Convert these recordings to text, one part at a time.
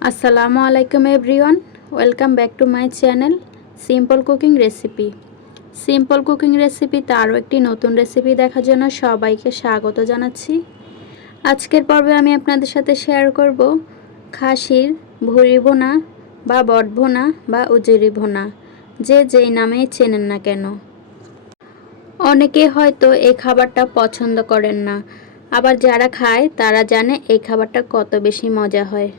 আসসালামু আলাইকুম everyone, welcome back to my channel simple cooking recipe. Simple cooking রেসিপিতে আরও একটি নতুন রেসিপি দেখার জন্য সবাইকে স্বাগত জানাচ্ছি। আজকের পর্বে আমি আপনাদের সাথে শেয়ার করব খাসির ভুঁড়ি ভুনা বা বট ভুনা বা উজিরি ভুনা, যে যেই নামেই চেনেন না কেন। অনেকে হয়তো এই খাবারটা পছন্দ করেন না, আবার যারা খায় তারা জানে এই খাবারটা কত বেশি মজা হয়।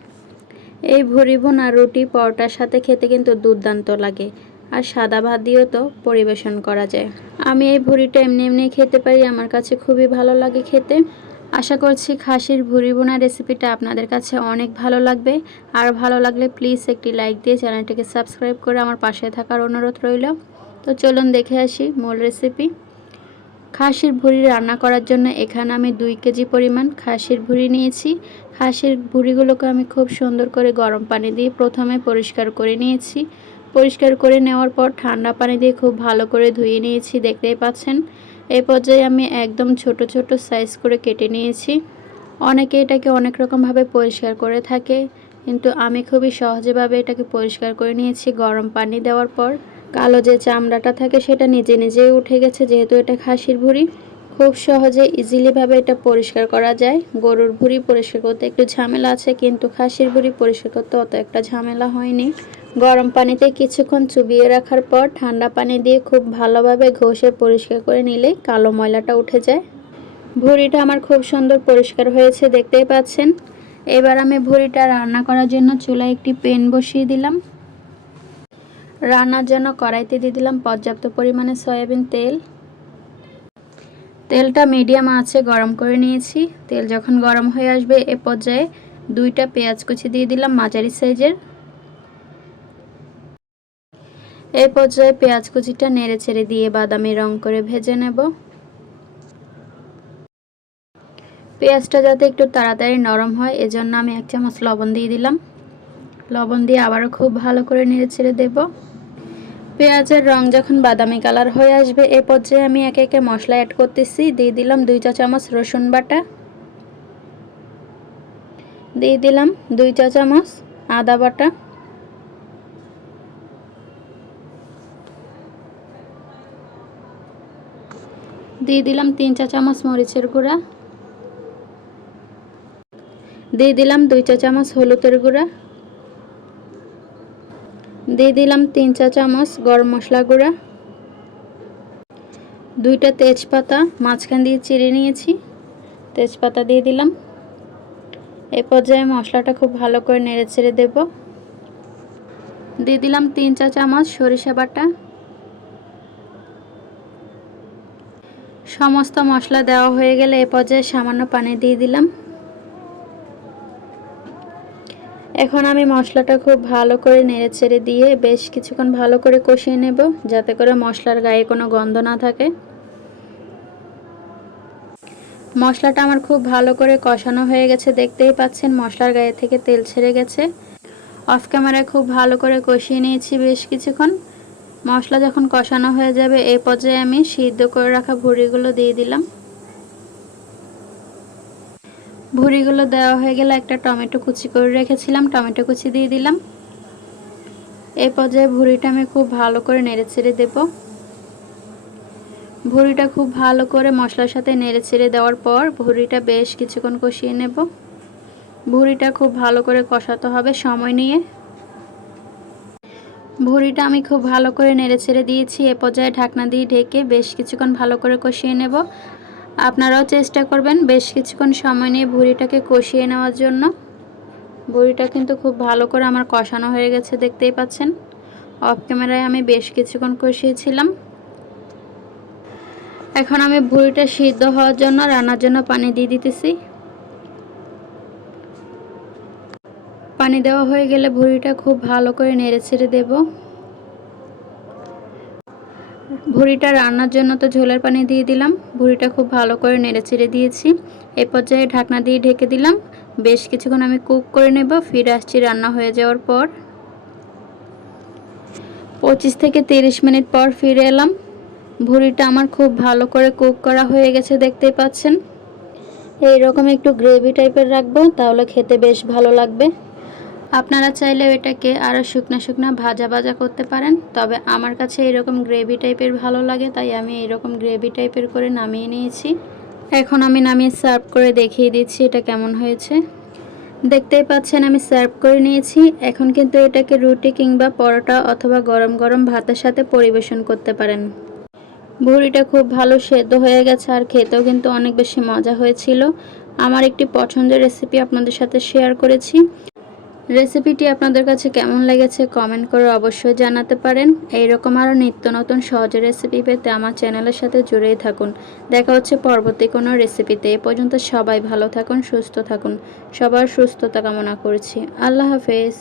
এই ভুঁড়ি ভুনা রুটি পরোটার সাথে খেতে কিন্তু দুর্দান্ত লাগে, আর সাদা ভাত দিয়েও তো পরিবেশন করা যায়। আমি এই ভুঁড়িটা এমনি এমনি খেতে পারি, আমার কাছে খুবই ভালো লাগে খেতে। আশা করছি খাসির ভুঁড়ি ভুনা রেসিপিটা আপনাদের কাছে অনেক ভালো লাগবে। আর ভালো লাগলে প্লিজ একটি লাইক দিয়ে চ্যানেলটিকে সাবস্ক্রাইব করে আমার পাশে থাকার অনুরোধ রইল। তো চলুন দেখে আসি মূল রেসিপি। খাসির ভুঁড়ি রান্না করার জন্য এখানে আমি 2 কেজি পরিমাণ খাসির ভুঁড়ি নিয়েছি। খাসির ভুঁড়িগুলোকে আমি খুব সুন্দর করে গরম পানি দিয়ে প্রথমে পরিষ্কার করে নিয়েছি। পরিষ্কার করে নেওয়ার পর ঠান্ডা পানি দিয়ে খুব ভালো করে ধুয়ে নিয়েছি, দেখতেই পাচ্ছেন। এই পর্যায়ে আমি একদম ছোট ছোট সাইজ করে কেটে নিয়েছি। অনেকে এটাকে অনেক রকমভাবে পরিষ্কার করে থাকে, কিন্তু আমি খুবই সহজেভাবে এটাকে পরিষ্কার করে নিয়েছি। গরম পানি দেওয়ার পর কালো যে চামড়াটা থাকে সেটা নিজে নিজেই উঠে গেছে, যেহেতু এটা খাসির ভুঁড়ি। খুব সহজে ইজিলিভাবে এটা পরিষ্কার করা যায়। গরুর ভুঁড়ি পরিষ্কার করতে একটু ঝামেলা আছে, কিন্তু খাসির ভুঁড়ি পরিষ্কার করতে অত একটা ঝামেলা হয়নি। গরম পানিতে কিছুক্ষণ চুবিয়ে রাখার পর ঠান্ডা পানি দিয়ে খুব ভালোভাবে ঘষে পরিষ্কার করে নিলে কালো ময়লাটা উঠে যায়। ভুঁড়িটা আমার খুব সুন্দর পরিষ্কার হয়েছে, দেখতেই পাচ্ছেন। এবার আমি ভুঁড়িটা রান্না করার জন্য চুলায় একটি প্যান বসিয়ে দিলাম। রান্নার জন্য কড়াইতে দিয়ে দিলাম পর্যাপ্ত পরিমাণে সয়াবিন তেল। তেলটা মিডিয়াম আঁচে গরম করে নিয়েছি। তেল যখন গরম হয়ে আসবে এ পর্যায়ে 2টা পেঁয়াজ কুচি দিয়ে দিলাম মাঝারি সাইজের। এই পর্যায়ে পেঁয়াজ কুচিটা নেড়ে ছেড়ে দিয়ে বাদামি রং করে ভেজে নেব। পেঁয়াজটা যাতে একটু তাড়াতাড়ি নরম হয় এজন্য আমি 1 চামচ লবণ দিয়ে দিলাম। লবণ দিয়ে আবারও খুব ভালো করে নেড়ে ছেড়ে দেব। পেঁয়াজের রং যখন বাদামি কালার হয়ে আসবে এ পর্যায়ে আমি একে একে মশলা অ্যাড করতেছি। দিয়ে দিলাম 2 চা চামচ রসুন বাটা, দিয়ে দিলাম 2 চা চামচ আদা বাটা, দিয়ে দিলাম 3 চা চামচ মরিচের গুঁড়া, দিয়ে দিলাম 2 চা চামচ হলুদের গুঁড়া, দিয়ে দিলাম 3 চা চামচ গরম মশলা গুঁড়া, 2টা তেজপাতা মাঝখান দিয়ে চিড়ে নিয়েছি, তেজপাতা দিয়ে দিলাম। এই পর্যায়ে মশলাটা খুব ভালো করে নেড়ে ছেড়ে দেব। দিয়ে দিলাম 3 চা চামচ সরিষা বাটা। সমস্ত মশলা দেওয়া হয়ে গেলে এ পর্যায়ে সামান্য পানি দিয়ে দিলাম। এখন আমি মশলাটা খুব ভালো করে নেড়ে ছেড়ে দিয়ে বেশ কিছুক্ষণ ভালো করে কষিয়ে নেব, যাতে করে মশলার গায়ে কোনো গন্ধ না থাকে। মশলাটা আমার খুব ভালো করে কষানো হয়ে গেছে, দেখতেই পাচ্ছেন মশলার গায়ে থেকে তেল ছেড়ে গেছে। অফ ক্যামেরায় খুব ভালো করে কষিয়ে নিয়েছি বেশ কিছুক্ষণ। মশলা যখন কষানো হয়ে যাবে এই পর্যায়ে আমি সিদ্ধ করে রাখা ভুঁড়িগুলো দিয়ে দিলাম। ভুঁড়িগুলো দেওয়া হয়ে গেলে একটা টমেটো কুচি করে রেখেছিলাম, টমেটো কুচি দিয়ে দিলাম। এই পর্যায়ে ভুঁড়িটা আমি খুব ভালো করে নেড়ে ছেড়ে দেব। ভুঁড়িটা খুব ভালো করে মশলার সাথে নেড়ে ছেড়ে দেওয়ার পর ভুঁড়িটা বেশ কিছুক্ষণ কষিয়ে নেব। ভুঁড়িটা খুব ভালো করে কষাতে হবে সময় নিয়ে। ভুঁড়িটা আমি খুব ভালো করে নেড়ে ছেড়ে দিয়েছি। এ পর্যায়ে ঢাকনা দিয়ে ঢেকে বেশ কিছুক্ষণ ভালো করে কষিয়ে নেব। আপনারাও চেষ্টা করবেন বেশ কিছুক্ষণ সময় নিয়ে ভুঁড়িটাকে কষিয়ে নেওয়ার জন্য। ভুঁড়িটা কিন্তু খুব ভালো করে আমার কষানো হয়ে গেছে, দেখতেই পাচ্ছেন। অফ ক্যামেরায় আমি বেশ কিছুক্ষণ কষিয়েছিলাম। এখন আমি ভুঁড়িটা সিদ্ধ হওয়ার জন্য রান্নার জন্য পানি দিয়ে দিতেছি। পানি দেওয়া হয়ে গেলে ভুঁড়িটা খুব ভালো করে নেড়ে ছেড়ে দেব। ভুঁড়িটা রান্নার জন্য তো ঝোলের পানি দিয়ে দিলাম। ভুঁড়িটা খুব ভালো করে নেড়ে ছেড়ে দিয়েছি। এ পর্যায়ে ঢাকনা দিয়ে ঢেকে দিলাম। বেশ কিছুক্ষণ আমি কুক করে নেব। ফিরে আসছি রান্না হয়ে যাওয়ার পর। 25 থেকে 30 মিনিট পর ফিরে এলাম। ভুঁড়িটা আমার খুব ভালো করে কুক করা হয়ে গেছে, দেখতেই পাচ্ছেন। এইরকম একটু গ্রেভি টাইপের রাখবো, তাহলে খেতে বেশ ভালো লাগবে। আপনারা চাইলেও এটাকে আরও শুকনা শুকনা ভাজা ভাজা করতে পারেন, তবে আমার কাছে এরকম গ্রেভি টাইপের ভালো লাগে, তাই আমি এরকম গ্রেভি টাইপের করে নামিয়ে নিয়েছি। এখন আমি নামিয়ে সার্ভ করে দেখিয়ে দিচ্ছি এটা কেমন হয়েছে। দেখতেই পাচ্ছেন আমি সার্ভ করে নিয়েছি। এখন কিন্তু এটাকে রুটি কিংবা পরোটা অথবা গরম গরম ভাতের সাথে পরিবেশন করতে পারেন। ভুড়িটা খুব ভালো সেদ্ধ হয়ে গেছে আর খেতেও কিন্তু অনেক বেশি মজা হয়েছিল। আমার একটি পছন্দের রেসিপি আপনাদের সাথে শেয়ার করেছি। রেসিপিটি আপনাদের কাছে কেমন লেগেছে কমেন্ট করে অবশ্যই জানাতে পারেন। এইরকম আরও নিত্য নতুন সহজ রেসিপি পেতে আমার চ্যানেলের সাথে জুড়েই থাকুন। দেখা হচ্ছে পরবর্তী কোনো রেসিপিতে। এ পর্যন্ত সবাই ভালো থাকুন, সুস্থ থাকুন। সবার সুস্থতা কামনা করছি। আল্লাহ হাফেজ।